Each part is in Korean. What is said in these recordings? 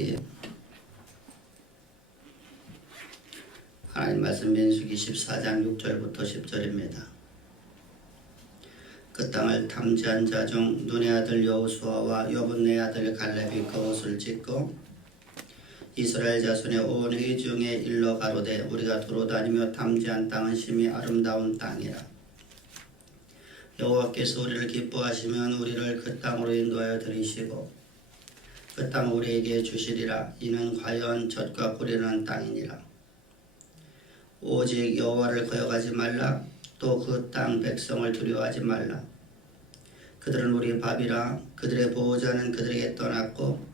민수기 하나님 말씀 민수기 14장 6절부터 10절입니다. 그 땅을 탐지한 자 중 눈의 아들 여호수아와 여분네 아들 갈렙이 그것을 짓고 이스라엘 자손의 온 회의 중에 일러 가로되 우리가 두루다니며 탐지한 땅은 심히 아름다운 땅이라. 여호와께서 우리를 기뻐하시면 우리를 그 땅으로 인도하여 들이시고 그 땅을 우리에게 주시리라. 이는 과연 젖과 꿀이 흐르는 땅이니라. 오직 여호와를 거역하지 말라. 또 그 땅 백성을 두려워하지 말라. 그들은 우리 밥이라. 그들의 보호자는 그들에게 떠났고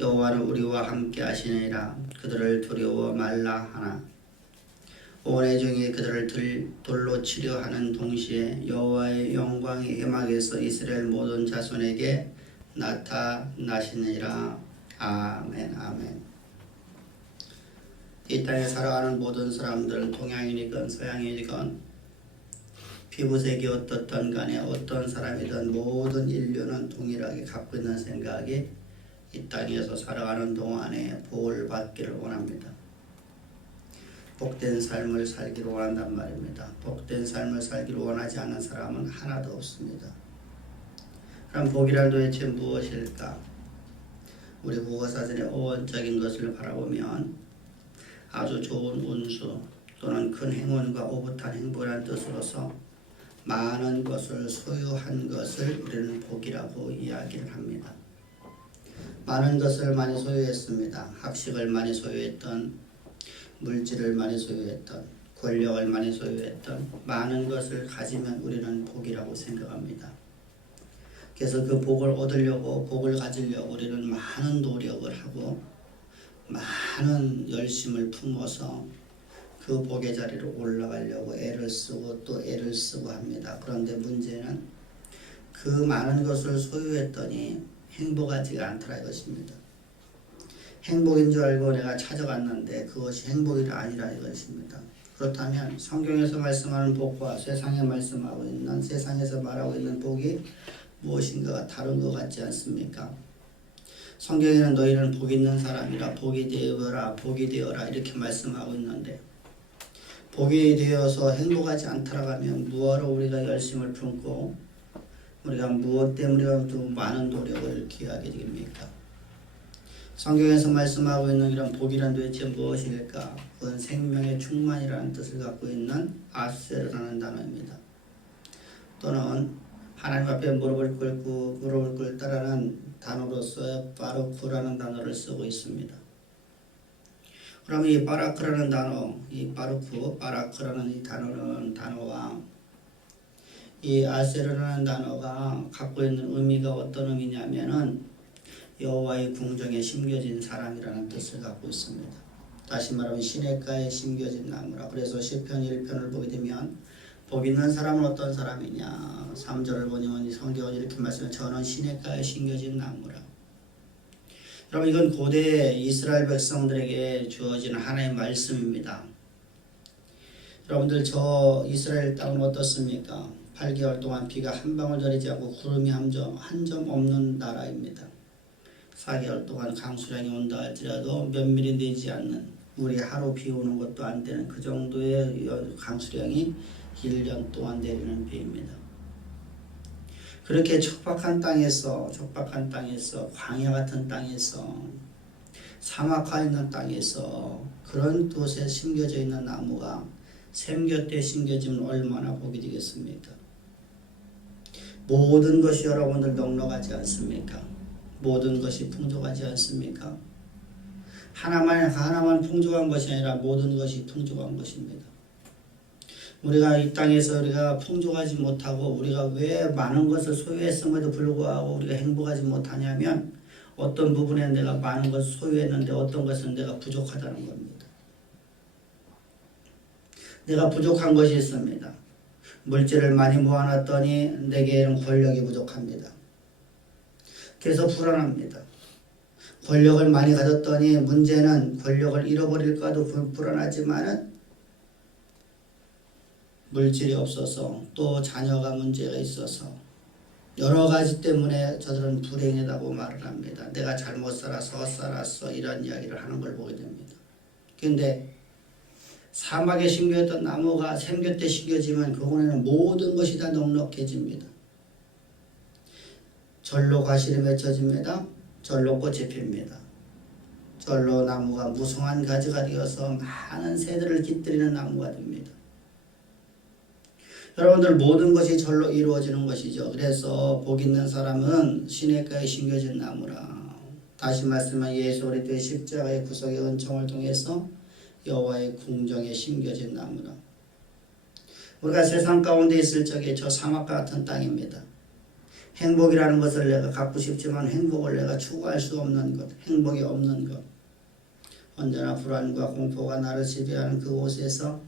여호와는 우리와 함께 하시니라. 그들을 두려워 말라 하나. 온 회중이 그들을 돌로 치려 하는 동시에 여호와의 영광이 회막에서 이스라엘 모든 자손에게 나타나시니라. 아멘. 아멘. 이 땅에 살아가는 모든 사람들, 동양인이건 서양인이건 피부색이 어떻든 간에 어떤 사람이든 모든 인류는 동일하게 갖고 있는 생각이 이 땅에서 살아가는 동안에 복을 받기를 원합니다. 복된 삶을 살기를 원한단 말입니다. 복된 삶을 살기를 원하지 않는 사람은 하나도 없습니다. 그럼 복이란 도대체 무엇일까? 우리 국어사전의 어원적인 것을 바라보면 아주 좋은 운수 또는 큰 행운과 오붓한 행복이라는 뜻으로서 많은 것을 소유한 것을 우리는 복이라고 이야기를 합니다. 많은 것을 많이 소유했습니다. 학식을 많이 소유했던, 물질을 많이 소유했던, 권력을 많이 소유했던 많은 것을 가지면 우리는 복이라고 생각합니다. 그래서 그 복을 얻으려고, 복을 가지려고 우리는 많은 노력을 하고 많은 열심을 품어서 그 복의 자리로 올라가려고 애를 쓰고 또 애를 쓰고 합니다. 그런데 문제는 그 많은 것을 소유했더니 행복하지가 않더라 이것입니다. 행복인 줄 알고 내가 찾아갔는데 그것이 행복이 아니라 이것입니다. 그렇다면 성경에서 말씀하는 복과 세상에 말씀하고 있는, 세상에서 말하고 있는 복이 무엇인가가 다른 것 같지 않습니까? 성경에는 너희는 복 있는 사람이라, 복이 되어라, 복이 되어라 이렇게 말씀하고 있는데 복이 되어서 행복하지 않더라고 하면 무엇으로 우리가 열심을 품고 우리가 무엇 때문이라도 많은 노력을 기하게 됩니까? 성경에서 말씀하고 있는 이런 복이란 도대체 무엇일까? 그건 생명의 충만이라는 뜻을 갖고 있는 아세르라는 단어입니다. 또는 하나님 앞에 무릎을 꿇고 따르는 단어로서 바루크라는 단어를 쓰고 있습니다. 그러면 이 바라크라는 단어, 이 바라크라는 이 단어와 이 아세르라는 단어가 갖고 있는 의미가 어떤 의미냐면은 여호와의 궁정에 심겨진 사람이라는 뜻을 갖고 있습니다. 다시 말하면 시냇가에 심겨진 나무라. 그래서 시편 1편을 보게 되면 복 있는 사람은 어떤 사람이냐? 3절을 보면 성경은 이렇게 말씀해요. 저는 시냇가에 심겨진 나무라. 여러분 이건 고대 이스라엘 백성들에게 주어진 하나의 말씀입니다. 여러분들 저 이스라엘 땅은 어떻습니까? 8개월 동안 비가 한 방울 저리지 않고 구름이 한 점 없는 나라입니다. 4개월 동안 강수량이 온다 할지라도 몇 미리 되지 않는, 우리 하루 비 오는 것도 안 되는 그 정도의 강수량이 1년 동안 내리는 비입니다. 그렇게 척박한 땅에서 광야 같은 땅에서 사막화 있는 땅에서 그런 곳에 심겨져 있는 나무가 샘곁에 심겨지면 얼마나 복이 되겠습니까? 모든 것이 여러분들 넉넉하지 않습니까? 모든 것이 풍족하지 않습니까? 하나만 풍족한 것이 아니라 모든 것이 풍족한 것입니다. 우리가 이 땅에서 우리가 풍족하지 못하고 우리가 왜 많은 것을 소유했음에도 불구하고 우리가 행복하지 못하냐면 어떤 부분에 내가 많은 것을 소유했는데 어떤 것은 내가 부족하다는 겁니다. 내가 부족한 것이 있습니다. 물질을 많이 모아놨더니 내게는 권력이 부족합니다. 그래서 불안합니다. 권력을 많이 가졌더니 문제는 권력을 잃어버릴까도 불안하지만은 물질이 없어서 또 자녀가 문제가 있어서 여러 가지 때문에 저들은 불행하다고 말을 합니다. 내가 잘못 살아서 헛살았어 이런 이야기를 하는 걸 보게 됩니다. 그런데 사막에 심겨졌던 나무가 샘곁에 심겨지면 그곳에는 모든 것이 다 넉넉해집니다. 절로 과실이 맺혀집니다. 절로 꽃이 핍니다. 절로 나무가 무성한 가지가 되어서 많은 새들을 깃들이는 나무가 됩니다. 여러분들 모든 것이 절로 이루어지는 것이죠. 그래서 복 있는 사람은 시냇가에 심겨진 나무라. 다시 말씀하면 예수 그리스도의 십자가의 구속의 은총을 통해서 여호와의 궁정에 심겨진 나무라. 우리가 세상 가운데 있을 적에 저 사막과 같은 땅입니다. 행복이라는 것을 내가 갖고 싶지만 행복을 내가 추구할 수 없는 것, 행복이 없는 것, 언제나 불안과 공포가 나를 지배하는 그곳에서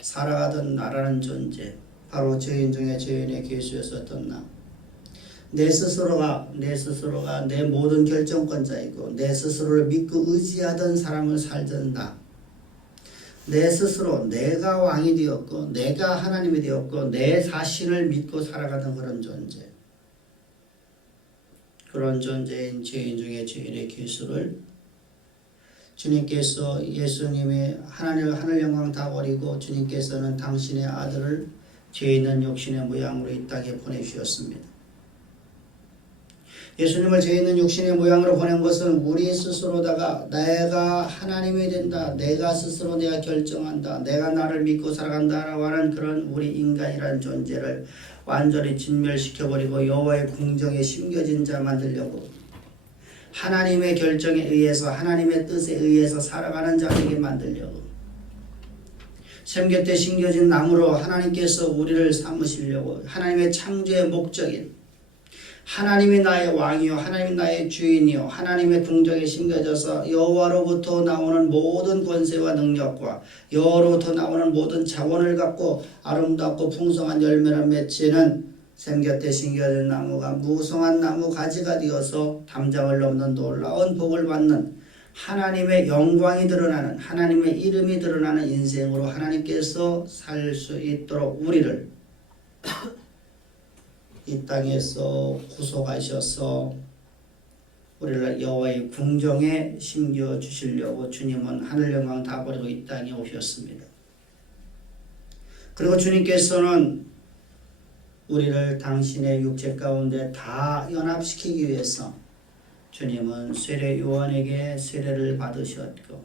살아가던 나라는 존재, 바로 죄인 중에 죄인의 계수였었던 나. 내 스스로가 내 모든 결정권자이고 내 스스로를 믿고 의지하던 사람을 살던 나. 내 스스로 내가 왕이 되었고 내가 하나님이 되었고 내 자신을 믿고 살아가던 그런 존재. 그런 존재인 죄인 중에 죄인의 계수를 주님께서 예수님이 하늘 영광 다 버리고 주님께서는 당신의 아들을 죄 있는 육신의 모양으로 이 땅에 보내주셨습니다. 예수님을 죄 있는 육신의 모양으로 보낸 것은 우리 스스로다가 내가 하나님이 된다, 내가 스스로 내가 결정한다, 내가 나를 믿고 살아간다라고 하는 그런 우리 인간이라는 존재를 완전히 진멸시켜버리고 여호와의 궁정에 심겨진 자 만들려고 하나님의 결정에 의해서 하나님의 뜻에 의해서 살아가는 자에게 만들려고 샘곁에 심겨진 나무로 하나님께서 우리를 삼으시려고 하나님의 창조의 목적인 하나님이 나의 왕이요 하나님이 나의 주인이요 하나님의 궁정에 심겨져서 여호와로부터 나오는 모든 권세와 능력과 여호와로부터 나오는 모든 자원을 갖고 아름답고 풍성한 열매를 맺히는 샘곁에 심겨진 나무가 무성한 나무 가지가 되어서 담장을 넘는 놀라운 복을 받는 하나님의 영광이 드러나는 하나님의 이름이 드러나는 인생으로 하나님께서 살 수 있도록 우리를 이 땅에서 구속하셔서 우리를 여호와의 궁정에 심겨 주시려고 주님은 하늘 영광 다 버리고 이 땅에 오셨습니다. 그리고 주님께서는 우리를 당신의 육체 가운데 다 연합시키기 위해서 주님은 세례 요한에게 세례를 받으셨고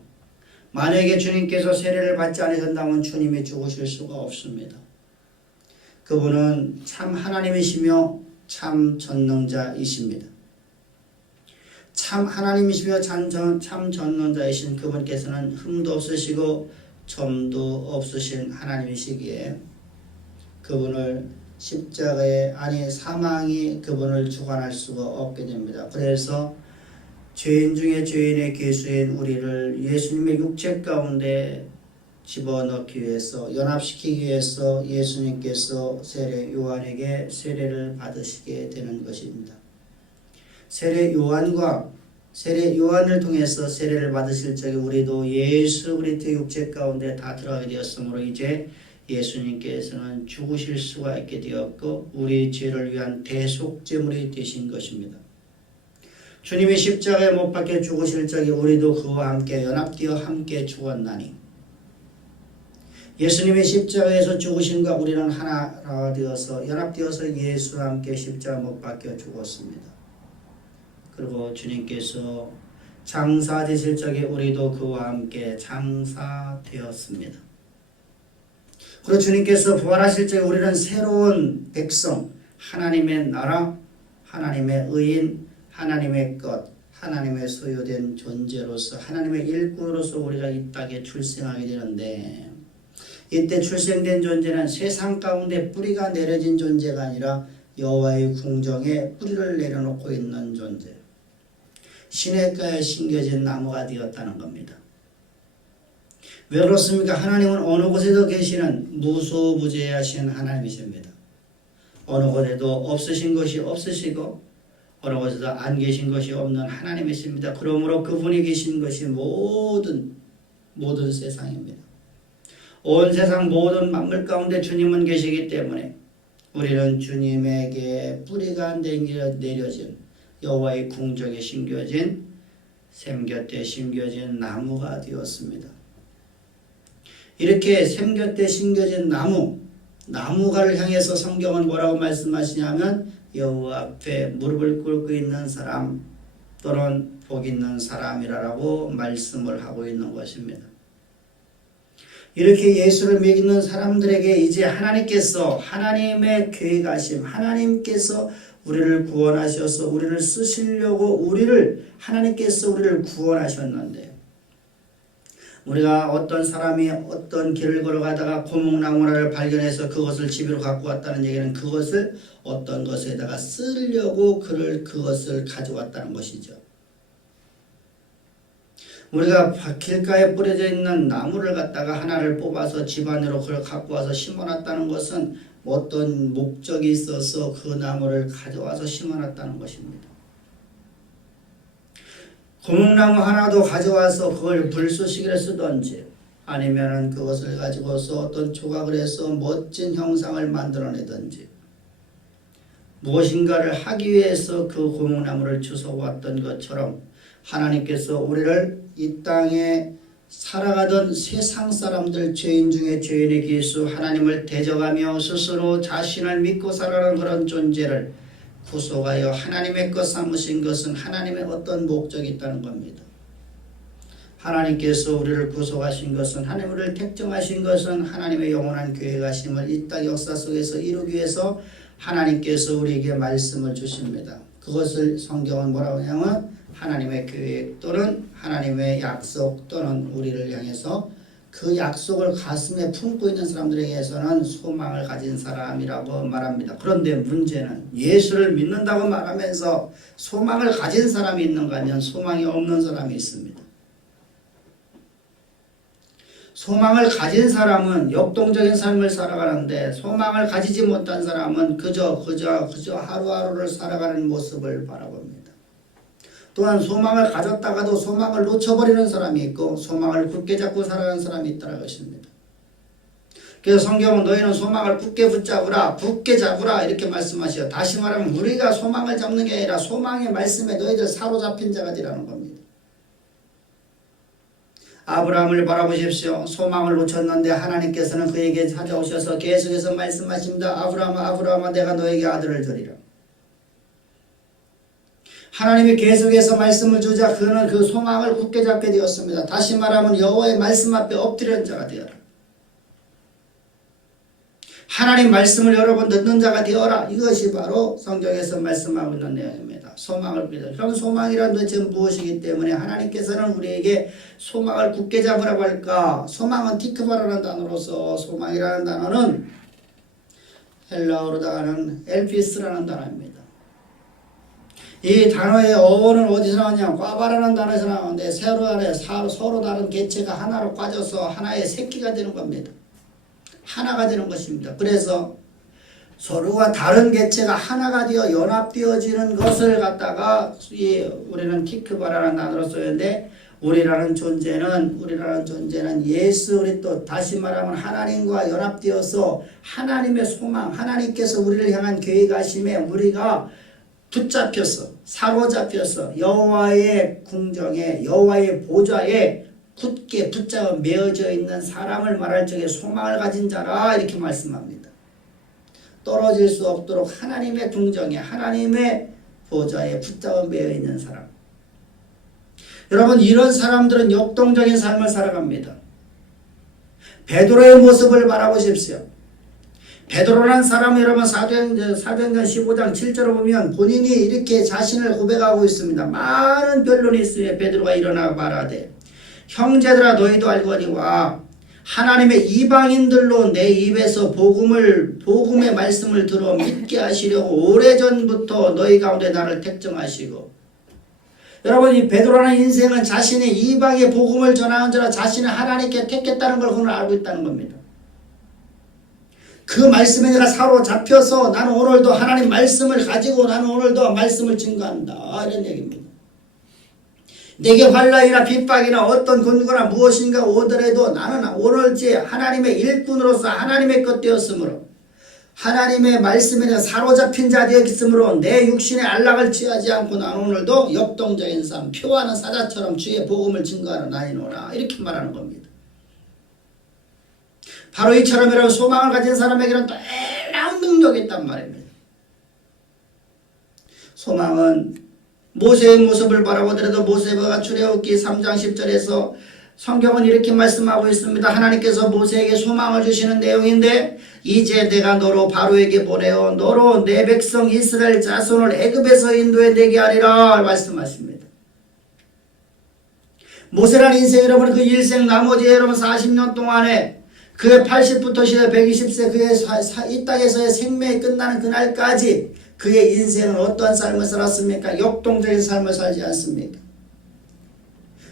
만약에 주님께서 세례를 받지 않으신다면 주님이 죽으실 수가 없습니다. 그분은 참 하나님이시며 참 전능자이십니다. 참 하나님이시며 참 전능자이신 그분께서는 흠도 없으시고 점도 없으신 하나님이시기에 그분을 십자가에 사망이 그분을 주관할 수가 없게 됩니다. 그래서 죄인 중에 죄인의 계수인 우리를 예수님의 육체 가운데 집어넣기 위해서 연합시키기 위해서 예수님께서 세례 요한에게 세례를 받으시게 되는 것입니다. 세례 요한을 통해서 세례를 받으실 적에 우리도 예수 그리스도의 육체 가운데 다 들어가게 되었으므로 이제 예수님께서는 죽으실 수가 있게 되었고 우리 죄를 위한 대속제물이 되신 것입니다. 주님이 십자가에 못 박혀 죽으실 적에 우리도 그와 함께 연합되어 함께 죽었나니 예수님의 십자가에서 죽으심과 우리는 하나가 되어서 연합되어서 예수와 함께 십자가 못 박혀 죽었습니다. 그리고 주님께서 장사되실 적에 우리도 그와 함께 장사되었습니다. 그리고 주님께서 부활하실 적에 우리는 새로운 백성, 하나님의 나라, 하나님의 의인, 하나님의 것, 하나님의 소유된 존재로서 하나님의 일꾼으로서 우리가 이 땅에 출생하게 되는데 이때 출생된 존재는 세상 가운데 뿌리가 내려진 존재가 아니라 여호와의 궁정에 뿌리를 내려놓고 있는 존재, 시냇가에 심겨진 나무가 되었다는 겁니다. 왜 그렇습니까? 하나님은 어느 곳에도 계시는 무소부재하신 하나님이십니다. 어느 곳에도 없으신 것이 없으시고 어느 곳에도 안 계신 것이 없는 하나님이십니다. 그러므로 그분이 계신 것이 모든 세상입니다. 온 세상 모든 만물 가운데 주님은 계시기 때문에 우리는 주님에게 뿌리가 내려진 여호와의 궁정에 심겨진 샘 곁에 심겨진 나무가 되었습니다. 이렇게 샘 곁에 심겨진 나무가를 향해서 성경은 뭐라고 말씀하시냐면 여호와 앞에 무릎을 꿇고 있는 사람 또는 복 있는 사람이라고 말씀을 하고 있는 것입니다. 이렇게 예수를 믿는 사람들에게 이제 하나님께서 하나님의 계획하심, 하나님께서 우리를 구원하셔서 우리를 쓰시려고 하나님께서 우리를 구원하셨는데, 우리가 어떤 사람이 어떤 길을 걸어가다가 고목나무를 발견해서 그것을 집으로 갖고 왔다는 얘기는 그것을 어떤 것에다가 쓰려고 그것을 가져왔다는 것이죠. 우리가 길가에 뿌려져 있는 나무를 갖다가 하나를 뽑아서 집 안으로 그걸 갖고 와서 심어놨다는 것은 어떤 목적이 있어서 그 나무를 가져와서 심어놨다는 것입니다. 고목나무 하나도 가져와서 그걸 불쏘시개를 쓰든지 아니면은 그것을 가지고서 어떤 조각을 해서 멋진 형상을 만들어내든지 무엇인가를 하기 위해서 그 고목나무를 주워왔던 것처럼 하나님께서 우리를 이 땅에 살아가던 세상 사람들, 죄인 중에 죄인의 기수, 하나님을 대적하며 스스로 자신을 믿고 살아가는 그런 존재를 구속하여 하나님의 것 삼으신 것은 하나님의 어떤 목적이 있다는 겁니다. 하나님께서 우리를 구속하신 것은, 하나님을 택정하신 것은 하나님의 영원한 계획하심을 이 땅 역사 속에서 이루기 위해서 하나님께서 우리에게 말씀을 주십니다. 그것을 성경은 뭐라고 하냐면 하나님의 계획 또는 하나님의 약속 또는 우리를 향해서 그 약속을 가슴에 품고 있는 사람들에게서는 소망을 가진 사람이라고 말합니다. 그런데 문제는 예수를 믿는다고 말하면서 소망을 가진 사람이 있는가 하면 소망이 없는 사람이 있습니다. 소망을 가진 사람은 역동적인 삶을 살아가는데 소망을 가지지 못한 사람은 그저 하루하루를 살아가는 모습을 바라봅니다. 또한 소망을 가졌다가도 소망을 놓쳐버리는 사람이 있고 소망을 굳게 잡고 살아가는 사람이 있다는 것입니다. 그래서 성경은 너희는 소망을 굳게 잡으라 이렇게 말씀하셔요. 다시 말하면 우리가 소망을 잡는 게 아니라 소망의 말씀에 너희들 사로잡힌 자가 되라는 겁니다. 아브라함을 바라보십시오. 소망을 놓쳤는데 하나님께서는 그에게 찾아오셔서 계속해서 말씀하십니다. 아브라함아 내가 너에게 아들을 주리라. 하나님이 계속해서 말씀을 주자 그는 그 소망을 굳게 잡게 되었습니다. 다시 말하면 여호와의 말씀 앞에 엎드린 자가 되어라. 하나님 말씀을 여러분 듣는 자가 되어라. 이것이 바로 성경에서 말씀하고 있는 내용입니다. 소망을 믿어. 그럼 소망이란 도대체 무엇이기 때문에 하나님께서는 우리에게 소망을 굳게 잡으라고 할까? 소망은 티크바라는 단어로서 소망이라는 단어는 헬라어로다가는 엘피스라는 단어입니다. 이 단어의 어원은 어디서 나왔냐? 꽈바라는 단어에서 나오는데 서로 다른 개체가 하나로 꽈져서 하나의 새끼가 되는 겁니다. 하나가 되는 것입니다. 그래서 서로가 다른 개체가 하나가 되어 연합되어지는 것을 갖다가 우리는 티크바라는 단어로 쓰는데 우리라는 존재는 예수 그리스도, 다시 말하면 하나님과 연합되어서 하나님의 소망, 하나님께서 우리를 향한 계획하심에 우리가 사로잡혀서 여호와의 궁정에, 여호와의 보좌에 굳게 붙잡아 매어져 있는 사람을 말할 적에 소망을 가진 자라 이렇게 말씀합니다. 떨어질 수 없도록 하나님의 궁정에, 하나님의 보좌에 붙잡아 매어 있는 사람. 여러분, 이런 사람들은 역동적인 삶을 살아갑니다. 베드로의 모습을 바라보십시오. 베드로라는 사람은 여러분 사도행전 15장 7절을 보면 본인이 이렇게 자신을 고백하고 있습니다. 많은 변론이 있으며 베드로가 일어나 말하되 형제들아 너희도 알거니와 하나님의 이방인들로 내 입에서 복음의 말씀을 들어 믿게 하시려고 오래전부터 너희 가운데 나를 택정하시고. 여러분, 이 베드로라는 인생은 자신의 이방의 복음을 전하는 자라 자신을 하나님께 택했다는 걸 그는 알고 있다는 겁니다. 그 말씀에 내가 사로잡혀서 나는 오늘도 하나님 말씀을 가지고 나는 오늘도 말씀을 증거한다 이런 얘기입니다. 내게 환난이나 핍박이나 어떤 권고나 무엇인가 오더라도 나는 오늘째 하나님의 일꾼으로서 하나님의 것 되었으므로 하나님의 말씀에 사로잡힌 자 되었으므로 내 육신의 안락을 취하지 않고 난 오늘도 역동적인 삶, 표하는 사자처럼 주의 복음을 증거하는 나이노라. 이렇게 말하는 겁니다. 바로 이처럼 이런 소망을 가진 사람에게는 놀라운 능력이 있단 말입니다. 소망은 모세의 모습을 바라보더라도 모세가 출애굽기 3장 10절에서 성경은 이렇게 말씀하고 있습니다. 하나님께서 모세에게 소망을 주시는 내용인데 이제 내가 너로 바로에게 보내어 너로 내 백성 이스라엘 자손을 애굽에서 인도해 내게 하리라 말씀하십니다. 모세라는 인생 여러분 그 일생 나머지 여러분 40년 동안에 그의 80부터 시작 120세 그의 이 땅에서의 생명이 끝나는 그날까지 그의 인생은 어떠한 삶을 살았습니까? 역동적인 삶을 살지 않습니까?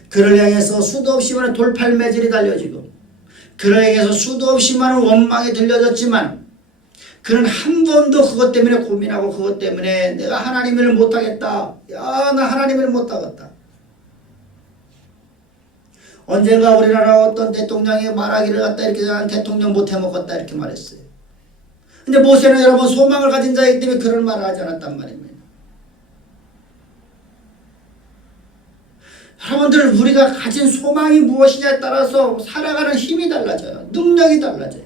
그를 향해서 수도 없이 많은 돌팔매질이 달려지고 그를 향해서 수도 없이 많은 원망이 들려졌지만 그는 한 번도 그것 때문에 고민하고 그것 때문에 내가 하나님을 못하겠다. 야, 나 하나님을 못하겠다. 언젠가 우리나라 어떤 대통령이 말하기를 갖다 이렇게 나는 대통령 못해먹었다 이렇게 말했어요. 근데 모세는 여러분 소망을 가진 자이기 때문에 그런 말을 하지 않았단 말입니다. 여러분들 우리가 가진 소망이 무엇이냐에 따라서 살아가는 힘이 달라져요. 능력이 달라져요.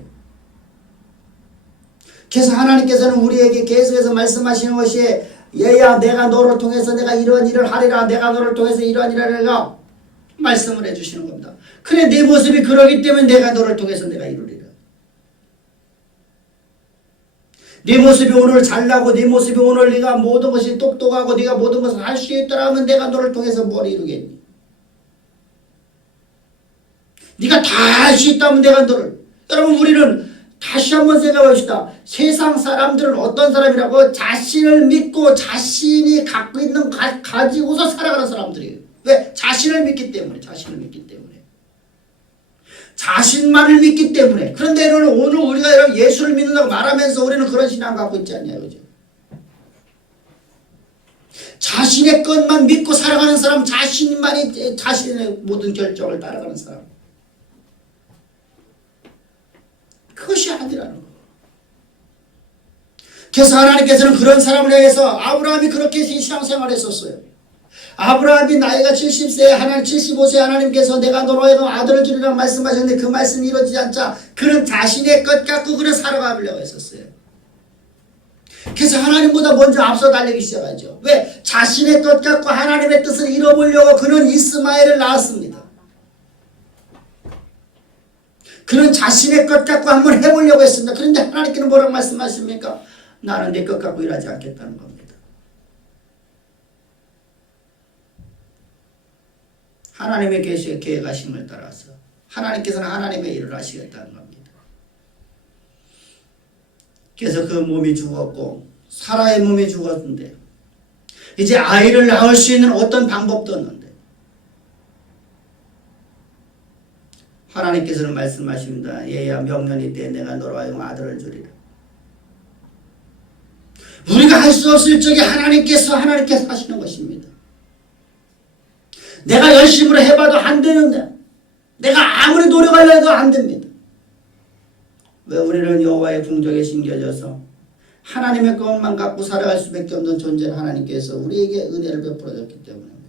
그래서 하나님께서는 우리에게 계속해서 말씀하시는 것이 얘야 내가 너를 통해서 내가 이러한 일을 하리라 내가 너를 통해서 이러한 일을 하리라 말씀을 해주시는 겁니다. 그래 내 모습이 그러기 때문에 내가 너를 통해서 내가 이루리라. 네 모습이 오늘 잘나고 네 모습이 오늘 네가 모든 것이 똑똑하고 네가 모든 것을 할 수 있더라면 내가 너를 통해서 뭘 이루겠니? 네가 다 할 수 있다면 내가 너를 여러분 우리는 다시 한번 생각해봅시다. 세상 사람들은 어떤 사람이라고 자신을 믿고 자신이 갖고 있는 가지고서 살아가는 사람들이에요. 왜? 자신을 믿기 때문에 자신만을 믿기 때문에. 그런데 오늘 우리가 예수를 믿는다고 말하면서 우리는 그런 신앙 갖고 있지 않냐요. 그죠? 자신의 것만 믿고 살아가는 사람 자신만이 자신의 모든 결정을 따라가는 사람 그것이 아니라는 거. 그래서 하나님께서는 그런 사람을 향해서 아브라함이 그렇게 신앙생활을 했었어요. 아브라함이 나이가 70세 하나님 75세 하나님께서 내가 너로 하여금 아들을 주리라고 말씀하셨는데 그 말씀이 이루어지지 않자 그는 자신의 것 갖고 그는 살아가려고 했었어요. 그래서 하나님보다 먼저 앞서 달리기 시작하죠. 왜? 자신의 것 갖고 하나님의 뜻을 이뤄보려고 그는 이스마엘을 낳았습니다. 그는 자신의 것 갖고 한번 해보려고 했습니다. 그런데 하나님께는 뭐라고 말씀하십니까? 나는 내 것 갖고 일하지 않겠다는 겁니다. 하나님의 계획하심을 따라서 하나님께서는 하나님의 일을 하시겠다는 겁니다. 그래서 그 몸이 죽었고 사라의 몸이 죽었는데 이제 아이를 낳을 수 있는 어떤 방법도 없는데 하나님께서는 말씀하십니다. 얘야 명년이 때 내가 너로 하여금 아들을 주리라. 우리가 할 수 없을 적에 하나님께서 하시는 것입니다. 내가 열심으로 해봐도 안 되는데 내가 아무리 노력하려 해도 안 됩니다. 왜? 우리는 여호와의 궁정에 심겨져서 하나님의 것만 갖고 살아갈 수밖에 없는 존재를 하나님께서 우리에게 은혜를 베풀어 줬기 때문입니다.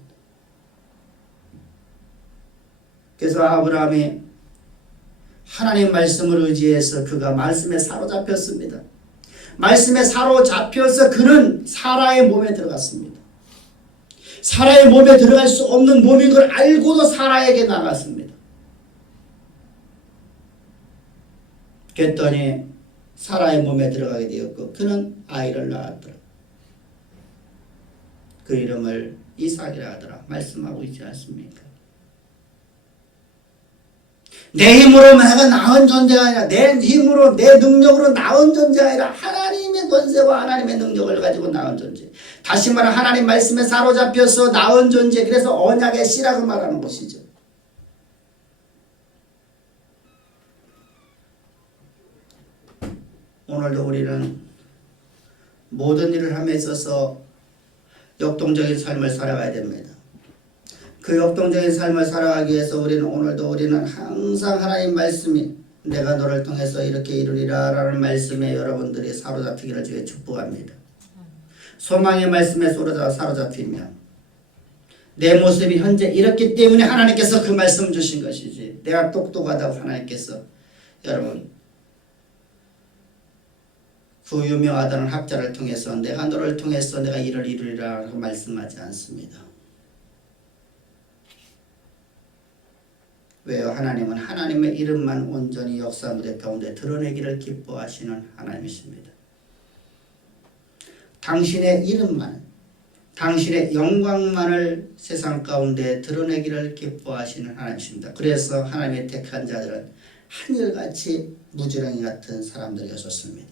그래서 아브라함이 하나님 말씀을 의지해서 그가 말씀에 사로잡혔습니다. 말씀에 사로잡혀서 그는 사라의 몸에 들어갔습니다. 사라의 몸에 들어갈 수 없는 몸인 걸 알고도 사라에게 나갔습니다. 그랬더니 사라의 몸에 들어가게 되었고 그는 아이를 낳았더라. 그 이름을 이삭이라 하더라. 말씀하고 있지 않습니까? 내 힘으로 내가 나은 존재가 아니라 내 힘으로 내 능력으로 나은 존재가 아니라 하나님의 권세와 하나님의 능력을 가지고 나은 존재. 다시 말하면 하나님 말씀에 사로잡혀서 나은 존재. 그래서 언약의 씨라고 말하는 것이죠. 오늘도 우리는 모든 일을 함에 있어서 역동적인 삶을 살아가야 됩니다. 그 역동적인 삶을 살아가기 위해서 우리는 오늘도 우리는 항상 하나님 말씀이 내가 너를 통해서 이렇게 이루리라 라는 말씀에 여러분들이 사로잡히기를 주의 축복합니다. 소망의 말씀에 사로잡히면 내 모습이 현재 이렇기 때문에 하나님께서 그 말씀 주신 것이지, 내가 똑똑하다고 하나님께서 여러분 그 유명하다는 학자를 통해서 내가 너를 통해서 내가 이를 이루리라 라고 말씀하지 않습니다. 왜요? 하나님은 하나님의 이름만 온전히 역사 무대 가운데 드러내기를 기뻐하시는 하나님이십니다. 당신의 이름만, 당신의 영광만을 세상 가운데 드러내기를 기뻐하시는 하나님이십니다. 그래서 하나님의 택한 자들은 한결같이 무지렁이 같은 사람들이었습니다.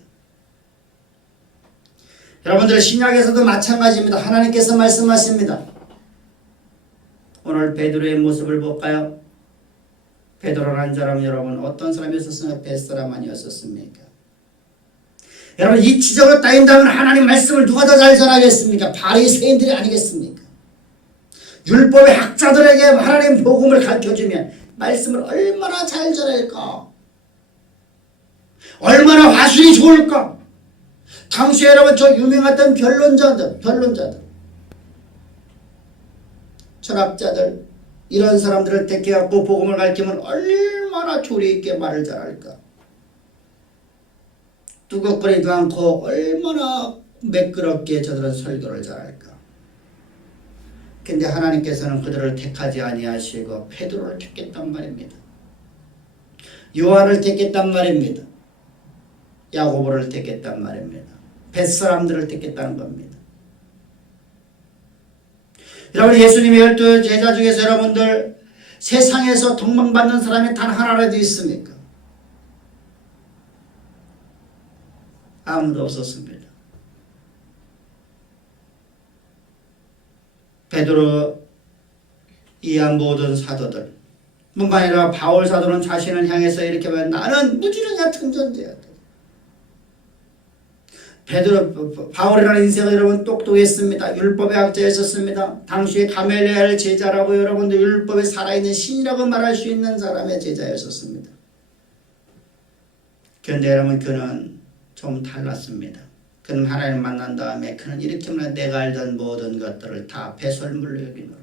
여러분들 신약에서도 마찬가지입니다. 하나님께서 말씀하십니다. 오늘 베드로의 모습을 볼까요? 베드로라는 사람 여러분 어떤 사람이었었습니까? 뱃사람 아니었었습니까? 여러분 이치적으로 따진다면 하나님 말씀을 누가 더 잘 전하겠습니까? 바리새인들이 아니겠습니까? 율법의 학자들에게 하나님 복음을 가르쳐주면 말씀을 얼마나 잘 전할까? 얼마나 화술이 좋을까? 당시에 여러분 저 유명했던 변론자들, 철학자들 이런 사람들을 택해갖고 복음을 가르치면 얼마나 조리 있게 말을 잘할까? 뚜걱거리도 않고 얼마나 매끄럽게 저들은 설교를 잘할까? 근데 하나님께서는 그들을 택하지 아니하시고 베드로를 택했단 말입니다. 요한을 택했단 말입니다. 야고보를 택했단 말입니다. 뱃사람들을 택했다는 겁니다. 여러분 예수님의 12 제자 중에서 여러분들 세상에서 동망받는 사람이 단 하나라도 있습니까? 아무도 없었습니다. 베드로 이한 모든 사도들 뿐만 아니라 바울 사도는 자신을 향해서 이렇게 말해 나는 무지렁이 같은 존재야. 바울이라는 인생은 여러분 똑똑했습니다. 율법의 학자였었습니다. 당시에 가멜리엘 제자라고 여러분들 율법에 살아있는 신이라고 말할 수 있는 사람의 제자였었습니다. 그런데 여러분 그는 좀 달랐습니다. 그는 하나님 만난 다음에 그는 이렇게 말해 내가 알던 모든 것들을 다 배설물로 여기노라.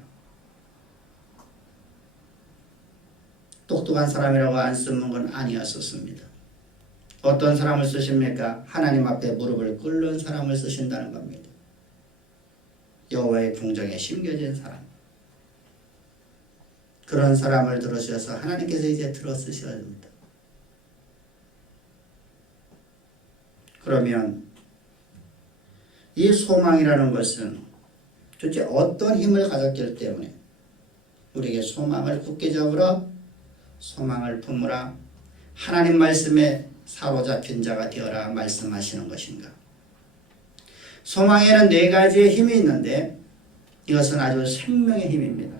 똑똑한 사람이라고 안 쓰는 건 아니었었습니다. 어떤 사람을 쓰십니까? 하나님 앞에 무릎을 꿇는 사람을 쓰신다는 겁니다. 여호와의 궁정에 심겨진 사람. 그런 사람을 들으셔서 하나님께서 이제 들어 쓰셔야 됩니다. 그러면 이 소망이라는 것은 도대체 어떤 힘을 가졌기 때문에 우리에게 소망을 굳게 잡으라, 소망을 품으라, 하나님 말씀에 사로잡힌 자가 되어라 말씀하시는 것인가? 소망에는 4가지의 힘이 있는데 이것은 아주 생명의 힘입니다.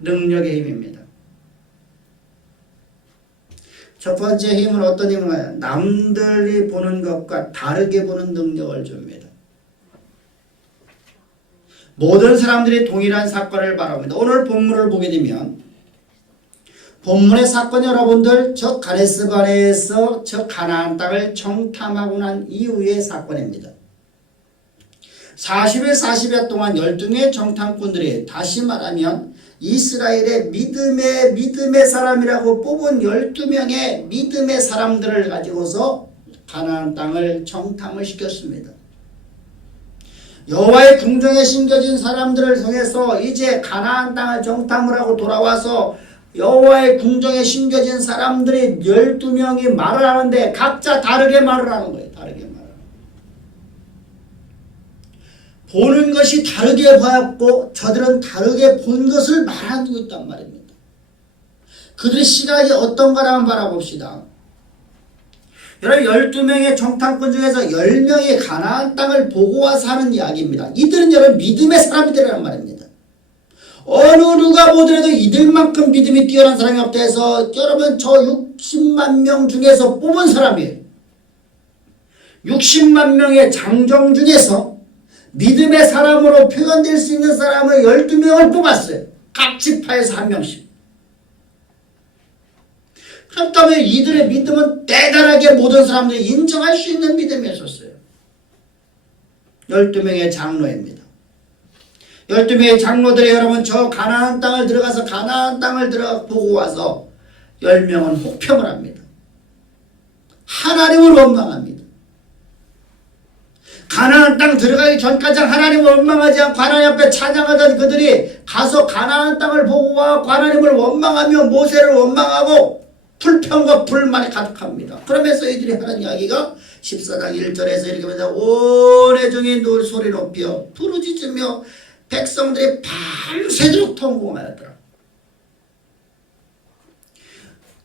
능력의 힘입니다. 첫 번째 힘은 어떤 힘인가요? 남들이 보는 것과 다르게 보는 능력을 줍니다. 모든 사람들이 동일한 사건을 바라봅니다. 오늘 본문을 보게 되면 본문의 사건 여러분들 저 가데스 바네에서 저 가나안 땅을 정탐하고 난 이후의 사건입니다. 40일 40여 동안 12명의 정탐꾼들이 다시 말하면 이스라엘의 믿음의 사람이라고 뽑은 12명의 믿음의 사람들을 가지고서 가나안 땅을 정탐을 시켰습니다. 여호와의 궁정에 심겨진 사람들을 통해서 이제 가나안 땅을 정탐을 하고 돌아와서 여호와의 궁정에 심겨진 사람들이 12명이 말을 하는데 각자 다르게 말을 하는 거예요. 다르게 말을. 보는 것이 다르게 보았고 저들은 다르게 본 것을 말하고 있단 말입니다. 그들의 시각이 어떤가를 한번 바라봅시다. 여러분 12명의 정탐꾼 중에서 10명이 가나안 땅을 보고 와서 하는 이야기입니다. 이들은 여러분 믿음의 사람들이란 말입니다. 어느 누가 보더라도 이들만큼 믿음이 뛰어난 사람이 없다 해서 여러분 저 60만 명 중에서 뽑은 사람이에요. 60만 명의 장정 중에서 믿음의 사람으로 표현될 수 있는 사람을 12명을 뽑았어요. 각 지파에서 한 명씩. 그렇다면 이들의 믿음은 대단하게 모든 사람들이 인정할 수 있는 믿음이었어요. 12명의 장로입니다. 12명의 장로들이 여러분 저 가나안 땅을 들어가서 가나안 땅을 보고 와서 10명은 혹평을 합니다. 하나님을 원망합니다. 가나안 땅 들어가기 전까지 하나님을 원망하지 않고 하나님 앞에 찬양하던 그들이 가서 가나안 땅을 보고 와 하나님을 원망하며 모세를 원망하고 불평과 불만이 가득합니다. 그러면서 이들이 하는 이야기가 14장 1절에서 이렇게 말합니다. 온 회중이 소리 높여 부르짖으며 백성들이 밤새도록 통곡하였더라.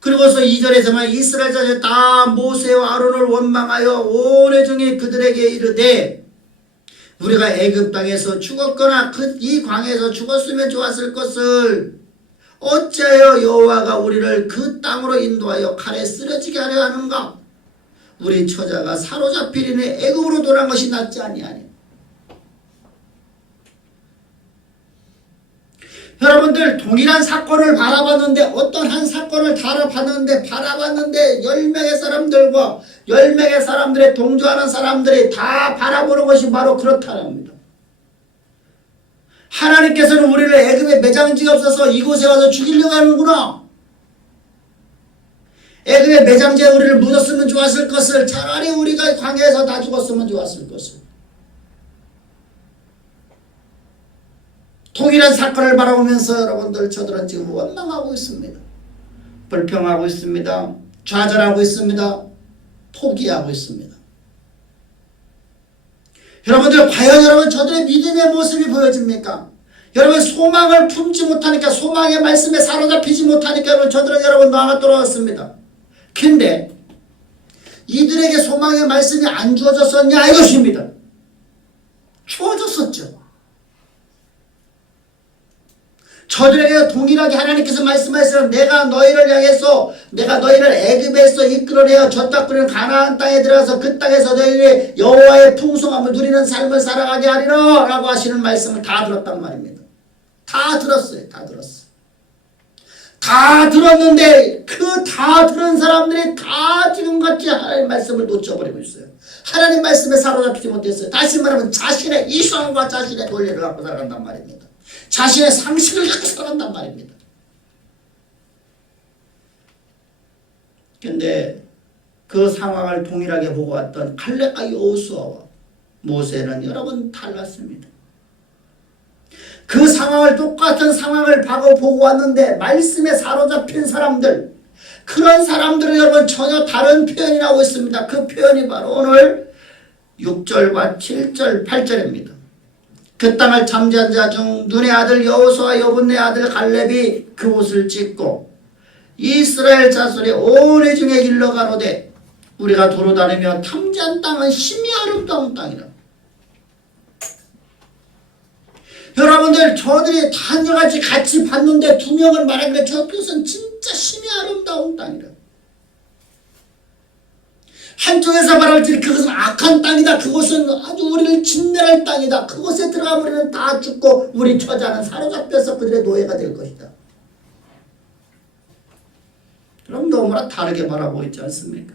그리고서 2절에서만 이스라엘 자손이 다 모세와 아론을 원망하여 온 회중이 그들에게 이르되 우리가 애굽 땅에서 죽었거나 이 광에서 죽었으면 좋았을 것을 어찌하여 여호와가 우리를 그 땅으로 인도하여 칼에 쓰러지게 하려 하는가? 우리 처자가 사로잡히리니 애굽으로 돌아간 것이 낫지 아니하니. 여러분들 동일한 사건을 바라봤는데 어떤 한 사건을 바라봤는데 10명의 사람들과 10명의 사람들의 동조하는 사람들이 다 바라보는 것이 바로 그렇다는 겁니다. 하나님께서는 우리를 애굽에 매장지가 없어서 이곳에 와서 죽이려고 하는구나. 애굽에 매장지에 우리를 묻었으면 좋았을 것을 차라리 우리가 광야에서 다 죽었으면 좋았을 것을. 동일한 사건을 바라보면서 여러분들 저들은 지금 원망하고 있습니다. 불평하고 있습니다. 좌절하고 있습니다. 포기하고 있습니다. 여러분들 과연 여러분 저들의 믿음의 모습이 보여집니까? 여러분 소망을 품지 못하니까 소망의 말씀에 사로잡히지 못하니까 여러분 저들은 여러분 마음이 돌아왔습니다. 근데 이들에게 소망의 말씀이 안 주어졌었냐 이것입니다. 주어졌었죠. 저들에게 동일하게 하나님께서 말씀하시는 내가 너희를 향해서 내가 너희를 애굽에서 이끌어내어 저 땅 가나안 땅에 들어가서 그 땅에서 너희들이 여호와의 풍성함을 누리는 삶을 살아가게 하리라 라고 하시는 말씀을 다 들었단 말입니다. 다 들었어요. 다 들었어요. 다 들었는데 그 다 들은 사람들이 다 지금같이 하나님 말씀을 놓쳐버리고 있어요. 하나님 말씀에 사로잡히지 못했어요. 다시 말하면 자신의 이성과 자신의 논리를 갖고 살아간단 말입니다. 자신의 상식을 갖고 살아간단 말입니다. 그런데 그 상황을 동일하게 보고 왔던 칼렙과 여호수아와 모세는 여러분 달랐습니다. 그 상황을 똑같은 상황을 보고 왔는데 말씀에 사로잡힌 사람들 그런 사람들은 여러분 전혀 다른 표현이 나오고 있습니다. 그 표현이 바로 오늘 6절과 7절 8절입니다. 그 땅을 잠재한 자 중 눈의 아들 여호수아 여분네 아들 갈렙이 그 옷을 찢고 이스라엘 자손이 온 회중에 일러 가로되 우리가 도로 다니며 탐지한 땅은 심히 아름다운 땅이라. 여러분들 저들이 다녀같이 같이 봤는데 두 명을 말하는데 저것은 진짜 심히 아름다운 땅이라. 한쪽에서 말할지 그것은 악한 땅이다. 그것은 아주 우리를 진멸할 땅이다. 그곳에 들어가면 우리는 다 죽고 우리 처자는 사로잡혀서 그들의 노예가 될 것이다. 그럼 너무나 다르게 바라보고 있지 않습니까?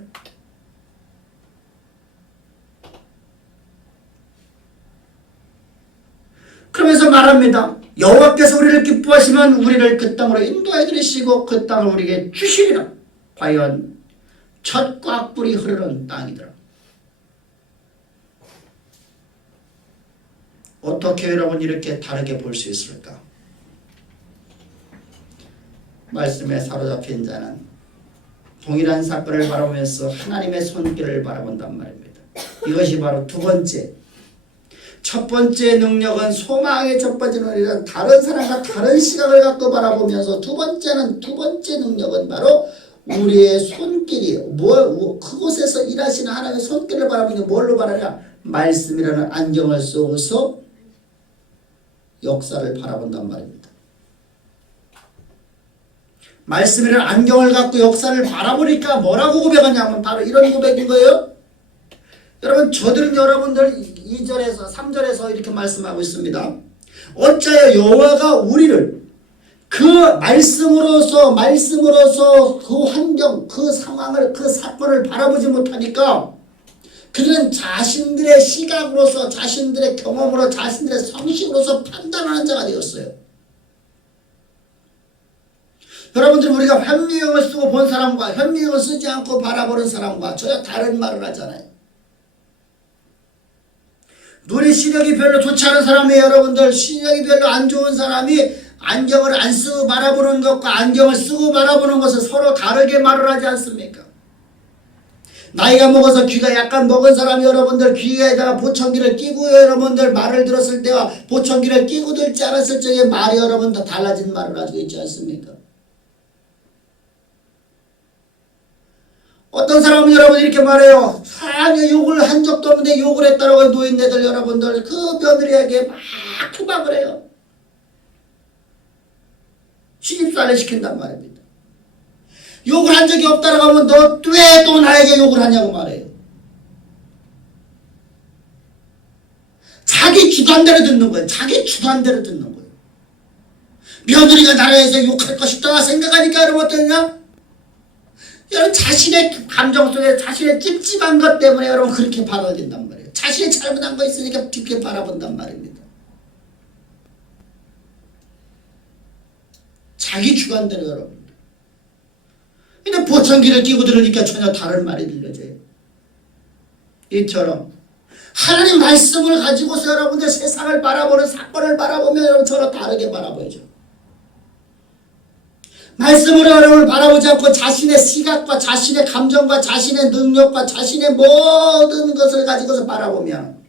그러면서 말합니다. 여호와께서 우리를 기뻐하시면 우리를 그 땅으로 인도해 주시고 그 땅을 우리에게 주시리라. 과연 젖과 꿀이 흐르는 땅이더라. 어떻게 여러분 이렇게 다르게 볼 수 있을까? 말씀에 사로잡힌 자는 동일한 사건을 바라보면서 하나님의 손길을 바라본단 말입니다. 이것이 바로 두 번째. 첫 번째 능력은 소망의 첫 번째 능력은 다른 사람과 다른 시각을 갖고 바라보면서 두 번째 능력은 바로 우리의 손길이 그곳에서 일하시는 하나님의 손길을 바라보면 뭘로 바라냐? 말씀이라는 안경을 쓰고서 역사를 바라본단 말입니다. 말씀이라는 안경을 갖고 역사를 바라보니까 뭐라고 고백하냐면 바로 이런 고백인 거예요. 여러분 저들은 여러분들 2절에서 3절에서 이렇게 말씀하고 있습니다. 어찌하여 여호와가 우리를 그 말씀으로서 그 환경, 그 상황을, 그 사건을 바라보지 못하니까 그들은 자신들의 시각으로서, 자신들의 경험으로, 자신들의 성식으로서 판단하는 자가 되었어요. 여러분들, 우리가 현미경을 쓰고 본 사람과 현미경을 쓰지 않고 바라보는 사람과 전혀 다른 말을 하잖아요. 눈의 시력이 별로 좋지 않은 사람이, 여러분들 시력이 별로 안 좋은 사람이 안경을 안 쓰고 바라보는 것과 안경을 쓰고 바라보는 것은 서로 다르게 말을 하지 않습니까? 나이가 먹어서 귀가 약간 먹은 사람이 여러분들 귀에다가 보청기를 끼고 여러분들 말을 들었을 때와 보청기를 끼고 들지 않았을 적에 말이 여러분 다 달라진 말을 가지고 있지 않습니까? 어떤 사람은 여러분 이렇게 말해요. 사람이 욕을 한 적도 없는데 욕을 했다라고 노인네들 여러분들 그 며느리에게 막 투박을 해요. 시집살이 시킨단 말입니다. 욕을 한 적이 없다라고 하면 너 왜 또 나에게 욕을 하냐고 말해요. 자기 주관대로 듣는 거예요. 자기 주관대로 듣는 거예요. 며느리가 나라에서 욕할 것이다 생각하니까 여러분 어떠냐? 여러분 자신의 감정 속에 자신의 찝찝한 것 때문에 여러분 그렇게 받아들인단 말이에요. 자신이 잘못한 거 있으니까 깊게 바라본단 말입니다. 자기 주관대로 여러분. 근데 보청기를 끼고 들으니까 전혀 다른 말이 들려져요. 이처럼 하나님 말씀을 가지고서 여러분들 세상을 바라보는 사건을 바라보면 여러분 서로 다르게 바라보죠. 말씀으로 여러분을 바라보지 않고 자신의 시각과 자신의 감정과 자신의 능력과 자신의 모든 것을 가지고서 바라보면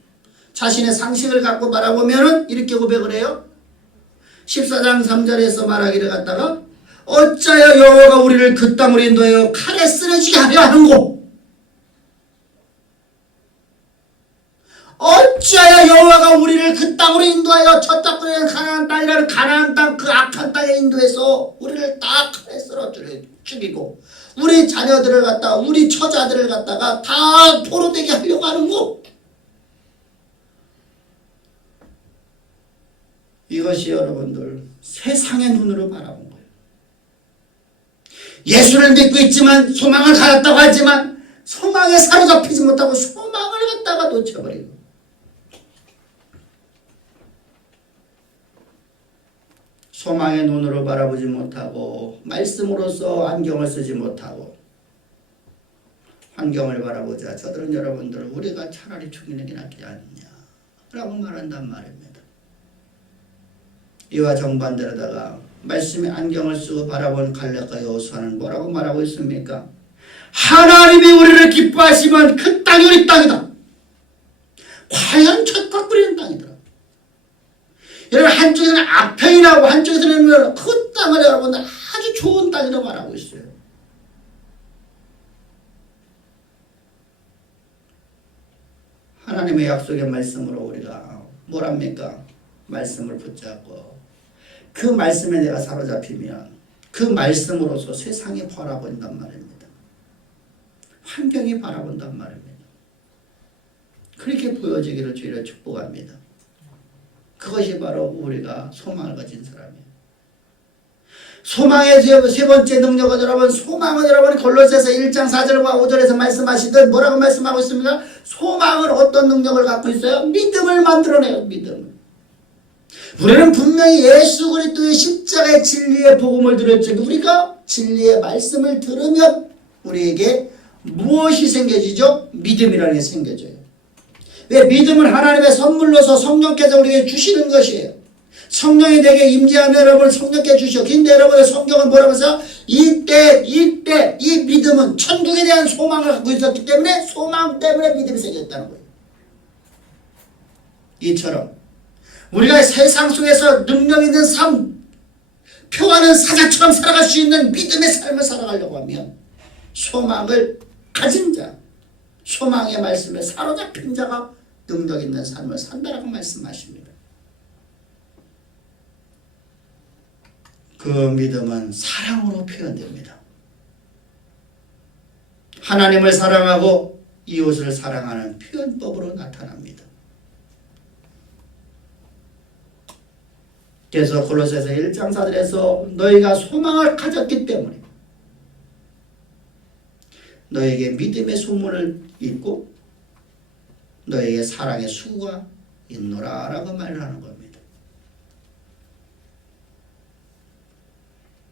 자신의 상식을 갖고 바라보면 이렇게 고백을 해요. 14장 3절에서 말하기를 갖다가 어찌하여 여호와가 우리를 그 땅으로 인도하여 칼에 쓰러지게 하려 하는고 어찌하여 여호와가 우리를 그 땅으로 인도하여 첫 땅으로 가나안 땅이라는 가나안 땅 그 악한 땅에 인도해서 우리를 다 칼에 쓸어 죽이고 우리 자녀들을 갖다가 우리 처자들을 갖다가 다 포로되게 하려고 하는고 이것이 여러분들 세상의 눈으로 바라본 거예요. 예수를 믿고 있지만 소망을 가졌다고 하지만 소망에 사로잡히지 못하고 소망을 갖다가 놓쳐버리고 소망의 눈으로 바라보지 못하고 말씀으로서 안경을 쓰지 못하고 환경을 바라보자. 저들은 여러분들 우리가 차라리 죽이는 게 낫지 않느냐 라고 말한단 말입니다. 이와 정반대로다가 말씀의 안경을 쓰고 바라본 갈렙과 여호수아는 뭐라고 말하고 있습니까? 하나님이 우리를 기뻐하시면 그 땅이 우리 땅이다. 과연 젖과 끓이는 땅이더라. 여러분 한쪽에서는 악평이 나오고 한쪽에서는 그 땅을 여러분들 아주 좋은 땅이라고 말하고 있어요. 하나님의 약속의 말씀으로 우리가 뭐랍니까? 말씀을 붙잡고 그 말씀에 내가 사로잡히면 그 말씀으로서 세상이 바라본단 말입니다. 환경이 바라본단 말입니다. 그렇게 보여지기를 주의를 축복합니다. 그것이 바로 우리가 소망을 가진 사람이에요. 소망의 세 번째 능력은 여러분 소망은 여러분 골로새서 1장 4절과 5절에서 말씀하시듯 뭐라고 말씀하고 있습니까? 소망은 어떤 능력을 갖고 있어요? 믿음을 만들어내요. 믿음을. 우리는 분명히 예수 그리스도의 십자가의 진리의 복음을 들었죠. 우리가 진리의 말씀을 들으면 우리에게 무엇이 생겨지죠? 믿음이라는 게 생겨져요. 왜? 믿음은 하나님의 선물로서 성령께서 우리에게 주시는 것이에요. 성령이 내게 임재하면 여러분 성령께 주시오. 근데 여러분의 성경은 뭐라고 해서 이때 이 믿음은 천국에 대한 소망을 갖고 있었기 때문에 소망 때문에 믿음이 생겼다는 거예요. 이처럼 우리가 세상 속에서 능력 있는 삶, 표하는 사자처럼 살아갈 수 있는 믿음의 삶을 살아가려고 하면 소망을 가진 자, 소망의 말씀에 사로잡힌 자가 능력 있는 삶을 산다라고 말씀하십니다. 그 믿음은 사랑으로 표현됩니다. 하나님을 사랑하고 이웃을 사랑하는 표현법으로 나타납니다. 그래서 골로새서 1장 4절에서 너희가 소망을 가졌기 때문에 너에게 믿음의 소문을 읽고 너에게 사랑의 수고가 있노라 라고 말을 하는 겁니다.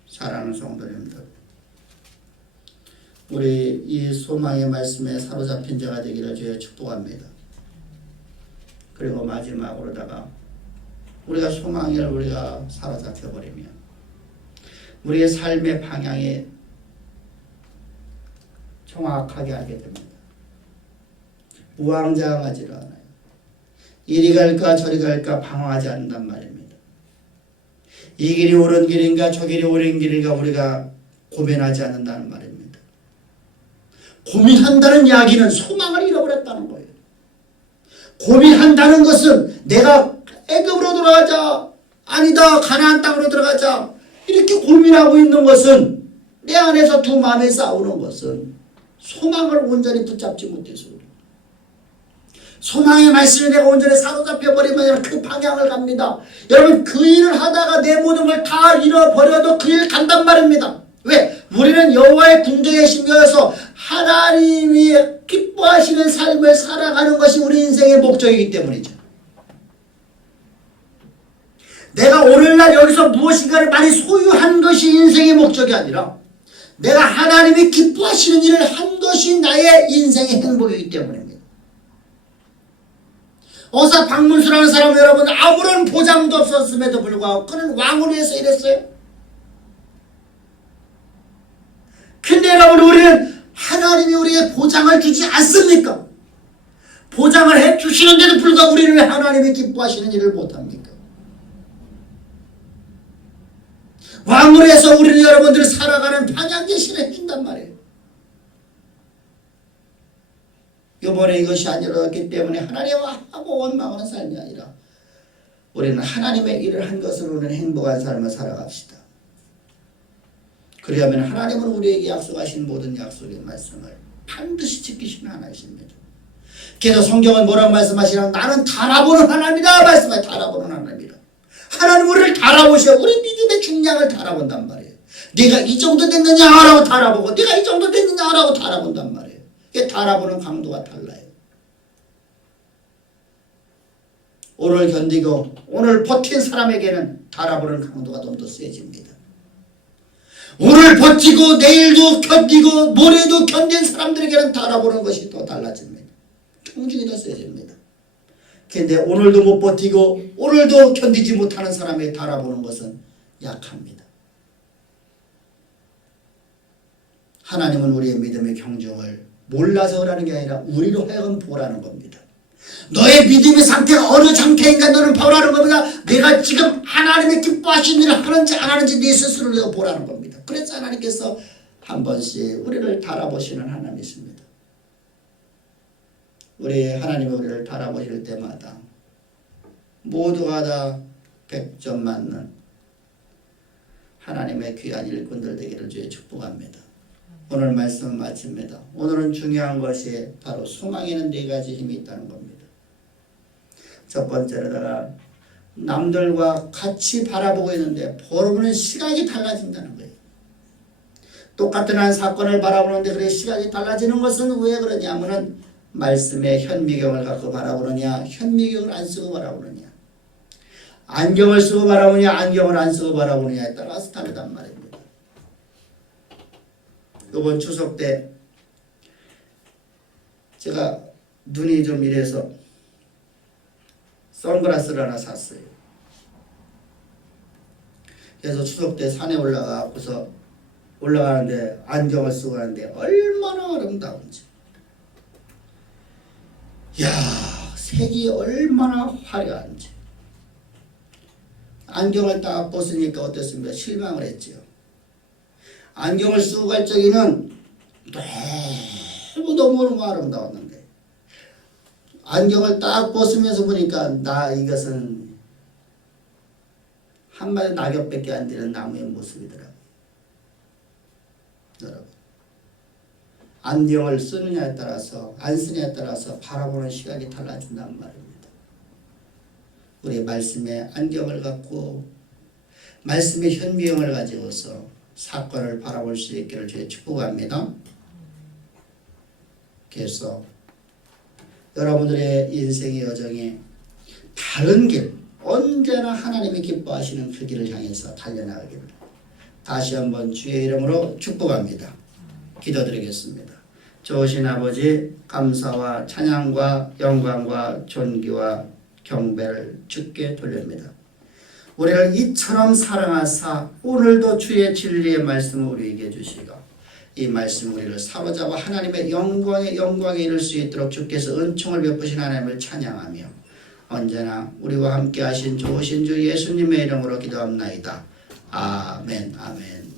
사랑하는 성도님들, 우리 이 소망의 말씀에 사로잡힌 자가 되기를 주여 축복합니다. 그리고 마지막으로다가 우리가 소망을 우리가 사로잡혀 버리면 우리의 삶의 방향이 정확하게 알게 됩니다. 우왕좌왕하지를 않아요. 이리 갈까 저리 갈까 방황하지 않는단 말입니다. 이 길이 옳은 길인가 저 길이 옳은 길인가 우리가 고민하지 않는다는 말입니다. 고민한다는 이야기는 소망을 잃어버렸다는 거예요. 고민한다는 것은 내가 애굽으로 돌아가자, 아니다 가나안 땅으로 들어가자, 이렇게 고민하고 있는 것은 내 안에서 두 마음이 싸우는 것은 소망을 온전히 붙잡지 못해서 그래요. 소망의 말씀에 내가 온전히 사로잡혀 버리면 그 방향을 갑니다. 여러분, 그 일을 하다가 내 모든 걸 다 잃어버려도 그 일 간단 말입니다. 왜? 우리는 여호와의 궁정에 심겨서 하나님이 기뻐하시는 삶을 살아가는 것이 우리 인생의 목적이기 때문이죠. 내가 오늘날 여기서 무엇인가를 많이 소유한 것이 인생의 목적이 아니라 내가 하나님이 기뻐하시는 일을 한 것이 나의 인생의 행복이기 때문입니다. 어사 박문수라는 사람은 여러분 아무런 보장도 없었음에도 불구하고 그는 왕을 위해서 일했어요. 근데 여러분, 우리는 하나님이 우리에게 보장을 주지 않습니까? 보장을 해주시는데도 불구하고 우리는 왜 하나님이 기뻐하시는 일을 못합니까? 왕을 해서 우리는 여러분들 살아가는 방향 제시를 해준단 말이에요. 이번에 이것이 안 이루어졌기 때문에 하나님하고 원망하는 삶이 아니라 우리는 하나님의 일을 한 것으로는 행복한 삶을 살아갑시다. 그러면 하나님은 우리에게 약속하신 모든 약속의 말씀을 반드시 지키시는 하나님입니다. 그래서 성경은 뭐라고 말씀하시냐면 나는 달아보는 하나님이다 말씀하세요. 달아보는 하나님이다. 하나님 우리를 달아보셔. 우리 믿음의 중량을 달아본단 말이에요. 네가 이 정도 됐느냐라고 달아보고 네가 이 정도 됐느냐라고 달아본단 말이에요. 이게 달아보는 강도가 달라요. 오늘 견디고 오늘 버틴 사람에게는 달아보는 강도가 좀 더 세집니다. 오늘 버티고 내일도 견디고 모레도 견딘 사람들에게는 달아보는 것이 또 달라집니다. 청중이 더 세집니다. 그런데 오늘도 못 버티고 오늘도 견디지 못하는 사람에게 달아보는 것은 약합니다. 하나님은 우리의 믿음의 경중을 몰라서 하라는 게 아니라 우리로 하여금 보라는 겁니다. 너의 믿음의 상태가 어느 상태인가 너는 보라는 겁니다. 내가 지금 하나님의 기뻐하신 일을 하는지 안 하는지 네 스스로를 내가 보라는 겁니다. 그래서 하나님께서 한 번씩 우리를 달아보시는 하나님이십니다. 우리 하나님이 우리를 달아보실 때마다 모두가 다 100점 맞는 하나님의 귀한 일꾼들 되기를 주의 축복합니다. 오늘 말씀은 마칩니다. 오늘은 중요한 것이 바로 소망에는 4가지 힘이 있다는 겁니다. 첫 번째로다가 남들과 같이 바라보고 있는데 보는 시각이 달라진다는 거예요. 똑같은 한 사건을 바라보는데 그래 시각이 달라지는 것은 왜 그러냐면은 말씀의 현미경을 갖고 바라보느냐 현미경을 안 쓰고 바라보느냐 안경을 쓰고 바라보느냐 안경을 안 쓰고 바라보느냐에 따라서 다르단 말입니다. 이번 추석 때 제가 눈이 좀 이래서 선글라스를 하나 샀어요. 그래서 추석 때 산에 올라가는데 안경을 쓰고 가는데 얼마나 아름다운지. 야, 색이 얼마나 화려한지. 안경을 딱 벗으니까 어땠습니까? 실망을 했지요. 안경을 쓰고 갈 적에는 너무너무 아름다웠는데 안경을 딱 벗으면서 보니까 이것은 한마디 낙엽밖에 안 되는 나무의 모습이더라고요. 여러분, 안경을 쓰느냐에 따라서 안 쓰느냐에 따라서 바라보는 시각이 달라진단 말입니다. 우리 말씀에 안경을 갖고 말씀의 현미형을 가지고서 사건을 바라볼 수 있기를 주의 축복합니다. 그래서 여러분들의 인생의 여정에 다른 길, 언제나 하나님이 기뻐하시는 그 길을 향해서 달려나가기를 다시 한번 주의 이름으로 축복합니다. 기도드리겠습니다. 좋으신 아버지, 감사와 찬양과 영광과 존귀와 경배를 주께 돌립니다. 우리를 이처럼 사랑하사 오늘도 주의 진리의 말씀을 우리에게 주시고 이 말씀 우리를 사로잡아 하나님의 영광에 이를 수 있도록 주께서 은총을 베푸신 하나님을 찬양하며 언제나 우리와 함께 하신 좋으신 주 예수님의 이름으로 기도합나이다. 아멘. 아멘.